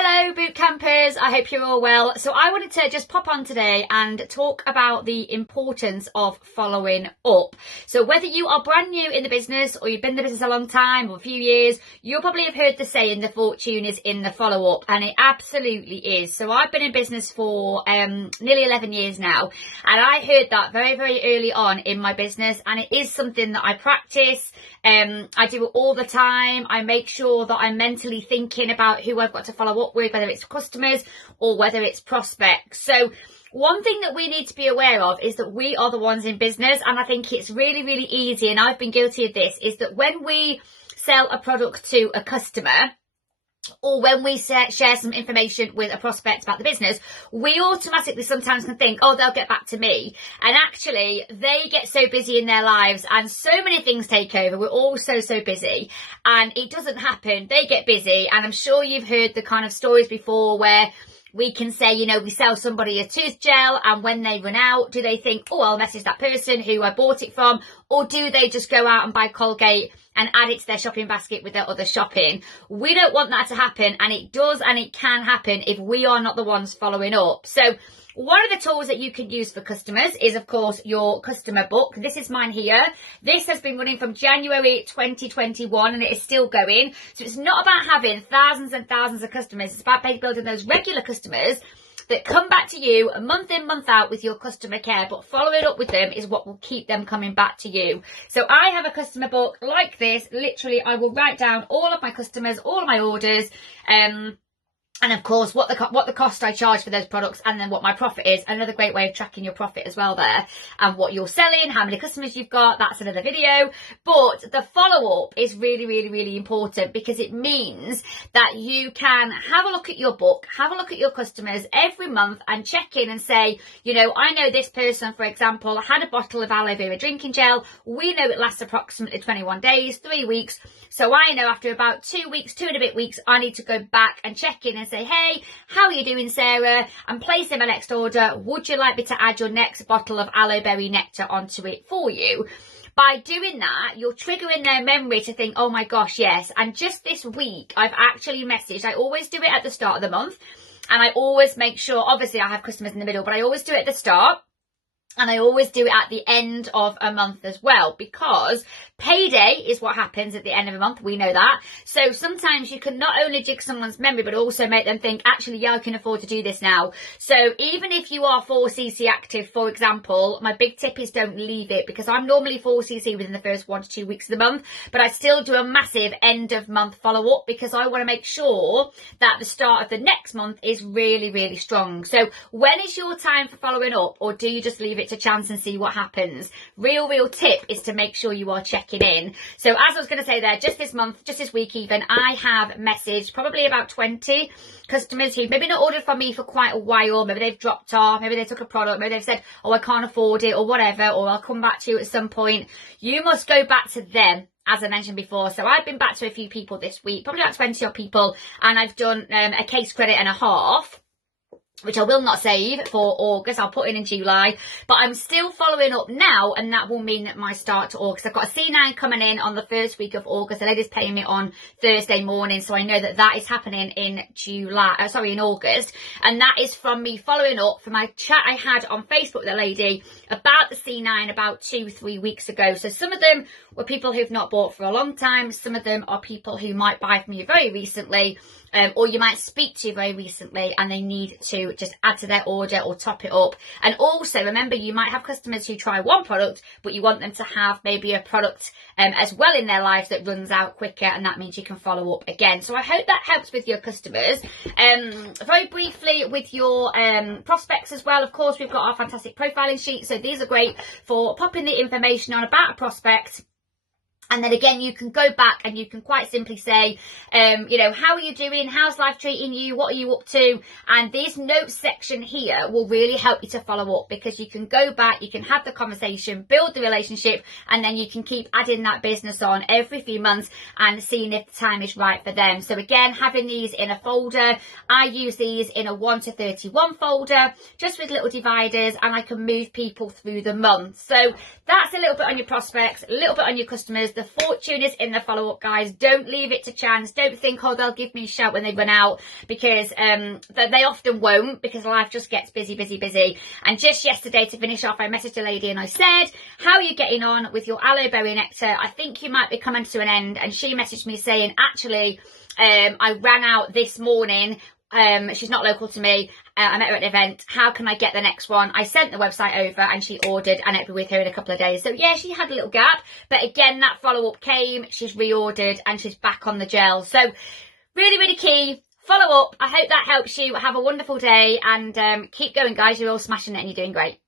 Hello boot campers, I hope you're all well. So I wanted to just pop on today and talk about the importance of following up. So whether you are brand new in the business or you've been in the business a long time or a few years, you'll probably have heard the saying the fortune is in the follow up, and it absolutely is. So I've been in business for nearly 11 years now, and I heard that very, very early on in my business, and it is something that I practice. I do it all the time. I make sure that I'm mentally thinking about who I've got to follow up with, whether it's customers or whether it's prospects. So one thing that we need to be aware of is that we are the ones in business, and I think it's really, really easy, and I've been guilty of this, is that when we sell a product to a customer, or when we share some information with a prospect about the business, we automatically sometimes can think, oh, they'll get back to me. And actually, they get so busy in their lives and so many things take over. We're all so busy, and it doesn't happen. They get busy. And I'm sure you've heard the kind of stories before where we can say, you know, we sell somebody a tooth gel, and when they run out, do they think, oh, I'll message that person who I bought it from? Or do they just go out and buy Colgate and add it to their shopping basket with their other shopping? We don't want that to happen, and it does and it can happen if we are not the ones following up. So one of the tools that you can use for customers is, of course, your customer book. This is mine here. This has been running from January 2021 and it is still going. So it's not about having thousands and thousands of customers. It's about building those regular customers that come back to you month in, month out with your customer care, but following up with them is what will keep them coming back to you. So I have a customer book like this. Literally, I will write down all of my customers, all of my orders, and of course, what the cost I charge for those products, and then what my profit is. Another great way of tracking your profit as well there. And what you're selling, how many customers you've got, that's another video. But the follow-up is really, really, really important, because it means that you can have a look at your book, have a look at your customers every month and check in and say, you know, I know this person, for example, had a bottle of aloe vera drinking gel. We know it lasts approximately 21 days, 3 weeks. So I know after about 2 weeks, 2 and a bit weeks, I need to go back and check in and say, hey, how are you doing, Sarah? I'm placing my next order. Would you like me to add your next bottle of aloe berry nectar onto it for you? By doing that, you're triggering their memory to think, oh my gosh, yes. And just this week, I've actually messaged. I always do it at the start of the month. And I always make sure, obviously I have customers in the middle, but I always do it at the start. And I always do it at the end of a month as well, because payday is what happens at the end of a month. We know that. So sometimes you can not only jig someone's memory, but also make them think, actually, yeah, I can afford to do this now. So even if you are 4cc active, for example, my big tip is don't leave it, because I'm normally 4cc within the first 1 to 2 weeks of the month, but I still do a massive end of month follow up, because I want to make sure that the start of the next month is really, really strong. So when is your time for following up, or do you just leave it to chance and see what happens? Real tip is to make sure you are checking in. So as I was going to say there, just this month, just this week even, I have messaged probably about 20 customers who maybe not ordered from me for quite a while. Maybe they've dropped off, maybe they took a product, maybe they've said, oh, I can't afford it or whatever, or I'll come back to you at some point. You must go back to them, as I mentioned before. So I've been back to a few people this week, probably about 20 odd people, and I've done a case credit and a half, which I will not save for August. I'll put in July, but I'm still following up now, and that will mean that my start to August. I've got a C9 coming in on the first week of August. The lady's paying me on Thursday morning, so I know that that is happening in in August, and that is from me following up from my chat I had on Facebook with a lady about the C9 about 2-3 weeks ago. So some of them were people who've not bought for a long time. Some of them are people who might buy from you very recently, or you might speak to very recently, and they need to just add to their order or top it up. And also remember, you might have customers who try one product, but you want them to have maybe a product as well in their lives that runs out quicker, and that means you can follow up again. So I hope that helps with your customers. Very briefly with your prospects as well, of course, we've got our fantastic profiling sheet. So these are great for popping the information on about a prospect. And then again, you can go back and you can quite simply say, you know, how are you doing? How's life treating you? What are you up to? And this notes section here will really help you to follow up, because you can go back, you can have the conversation, build the relationship, and then you can keep adding that business on every few months and seeing if the time is right for them. So again, having these in a folder, I use these in a 1 to 31 folder, just with little dividers, and I can move people through the month. So that's a little bit on your prospects, a little bit on your customers. The fortune is in the follow-up, guys. Don't leave it to chance. Don't think, oh, they'll give me a shout when they run out, because they often won't, because life just gets busy, busy, busy. And just yesterday, to finish off, I messaged a lady and I said, how are you getting on with your aloe berry nectar? I think you might be coming to an end. And she messaged me saying, actually, I ran out this morning. She's not local to me. I met her at an event. How can I get the next one? I sent the website over and she ordered, and it'll be with her in a couple of days. So yeah, she had a little gap, but again, that follow-up came. She's reordered and she's back on the gel. So really, really key. Follow up. I hope that helps you. Have a wonderful day, and keep going, guys. You're all smashing it and you're doing great.